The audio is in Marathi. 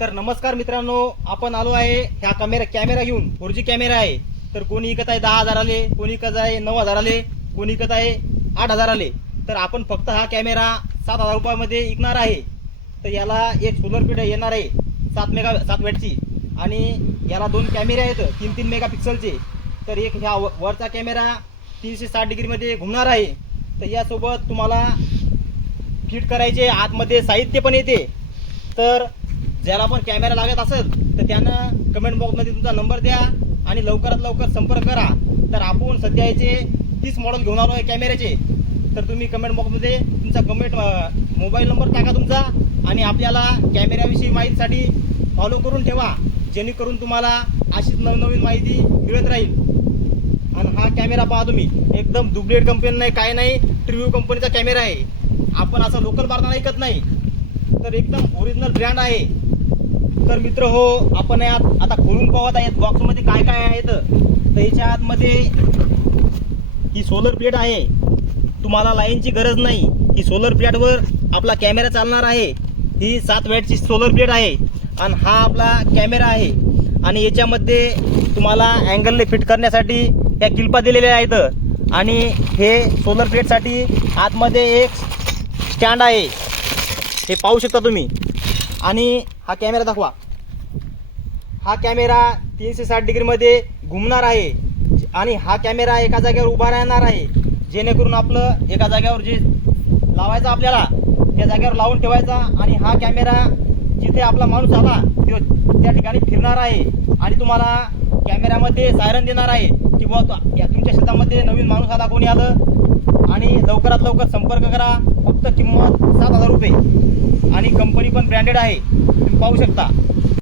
तर नमस्कार मित्रांनो, आपण आलो आहे ह्या कॅमेरा घेऊन. 4G कॅमेरा आहे. तर कोणी विकत आहे 10,000 आले, कोणी विकत आहे 9,000 आले, कोणी विकत आहे 8,000 आले. तर आपण फक्त हा कॅमेरा 7,000 रुपयामध्ये विकणार आहे. तर याला एक सोलर प्लेट येणार आहे 7 वॅटची, आणि याला 2 कॅमेरे आहेत 3-3 मेगापिक्सलचे. तर एक ह्या वरचा कॅमेरा 360 डिग्रीमध्ये घुमणार आहे. तर यासोबत तुम्हाला फिट करायचे आतमध्ये साहित्य पण येते. तर ज्याला पण कॅमेरा लागत असेल तर त्यानं कमेंट बॉक्समध्ये तुमचा नंबर द्या आणि लवकरात लवकर संपर्क करा. तर आपण सध्या याचे 30 मॉडेल घेऊन आलो आहे कॅमेऱ्याचे. तर तुम्ही कमेंट बॉक्समध्ये तुमचा मोबाईल नंबर टाका तुमचा, आणि आपल्याला कॅमेऱ्याविषयी माहितीसाठी फॉलो करून ठेवा, जेणेकरून तुम्हाला अशीच नवनवीन माहिती मिळत राहील. आणि हा कॅमेरा पहा तुम्ही, एकदम डुप्लिकेट कंपनी नाही, काय नाही, ट्रिव्ह्यू कंपनीचा कॅमेरा आहे. आपण असं लोकल बारदाना ऐकत नाही, तर एकदम ओरिजिनल ब्रँड आहे. तर मित्र हो, आपण आता खोलून पाहत आहेत बॉक्समध्ये काय काय आहे. तर याच्या आतमध्ये ही सोलर प्लेट आहे. तुम्हाला लाईनची गरज नाही, ही सोलर प्लेटवर आपला कॅमेरा चालणार आहे. ही 7 वॅटची सोलर प्लेट आहे आणि हा आपला कॅमेरा आहे. आणि याच्यामध्ये तुम्हाला अँगलने फिट करण्यासाठी या किल्पा दिलेल्या आहेत. आणि हे सोलर प्लेटसाठी आतमध्ये एक स्टँड आहे, हे पाहू शकता तुम्ही. आणि हा कॅमेरा दाखवा. हा कॅमेरा 360 डिग्रीमध्ये घुमणार आहे, आणि हा कॅमेरा एका जागेवर उभा राहणार आहे, जेणेकरून आपलं एका जागेवर जे लावायचं आपल्याला त्या जागेवर लावून ठेवायचा. आणि हा कॅमेरा जिथे आपला माणूस आला त्या ठिकाणी फिरणार आहे, आणि तुम्हाला कॅमेऱ्यामध्ये सायरन देणार आहे की बुवा तुमच्या शेतामध्ये नवीन माणूस आला, कोणी आलं. आणि लवकरात लवकर संपर्क करा. फक्त किंमत 7,000 रुपये, आणि कंपनी पण ब्रँडेड आहे, तुम्ही पाहू शकता.